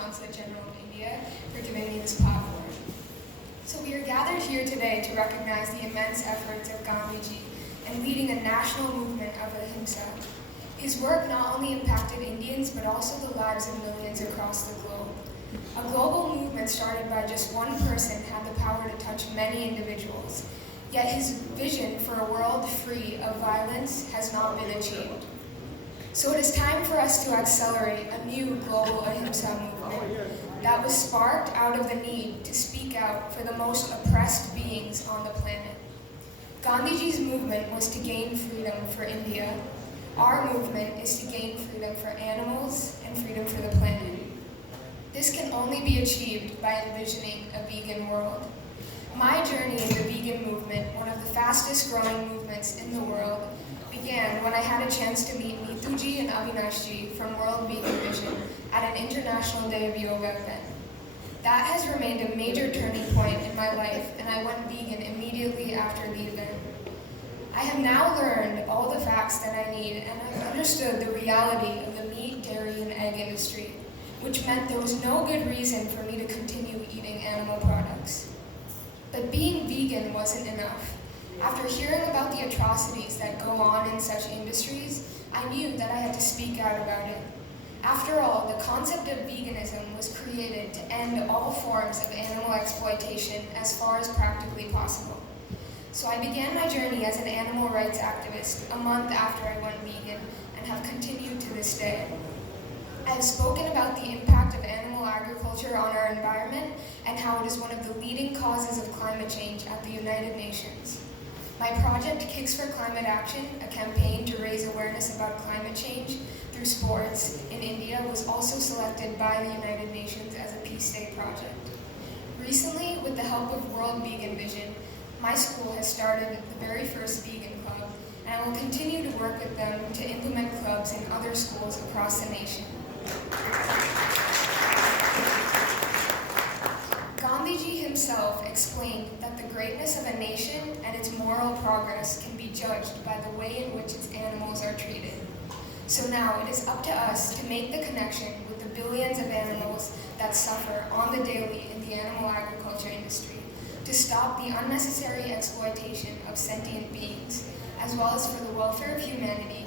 Consulate General of India, for giving me this platform. So we are gathered here today to recognize the immense efforts of Gandhiji in leading a national movement of Ahimsa. His work not only impacted Indians, but also the lives of millions across the globe. A global movement started by just one person had the power to touch many individuals, yet his vision for a world free of violence has not been achieved. So it is time for us to accelerate a new global Ahimsa movement that was sparked out of the need to speak out for the most oppressed beings on the planet. Gandhiji's movement was to gain freedom for India. Our movement is to gain freedom for animals and freedom for the planet. This can only be achieved by envisioning a vegan world. My journey in the vegan movement, one of the fastest growing movements in the world, began when I had a chance to meet Neetuji and Avinashji from World Vegan Vision at an International Day of Yoga event. That has remained a major turning point in my life, and I went vegan immediately after the event. I have now learned all the facts that I need, and I've understood the reality of the meat, dairy, and egg industry, which meant there was no good reason for me to continue eating animal products. But being vegan wasn't enough. After hearing about the atrocities that go on in such industries, I knew that I had to speak out about it. After all, the concept of veganism was created to end all forms of animal exploitation as far as practically possible. So I began my journey as an animal rights activist a month after I went vegan and have continued to this day. I have spoken about the impact of animal agriculture on our environment and how it is one of the leading causes of climate change at the United Nations. My project, Kicks for Climate Action, a campaign to raise awareness about climate change through sports in India, was also selected by the United Nations as a Peace Day project. Recently, with the help of World Vegan Vision, my school has started the very first vegan club, and I will continue to work with them to implement clubs in other schools across the nation. Gandhiji himself explained that the greatness of a nation and its moral progress can be judged by the way in which its animals are treated. So now it is up to us to make the connection with the billions of animals that suffer on the daily in the animal agriculture industry, to stop the unnecessary exploitation of sentient beings, as well as for the welfare of humanity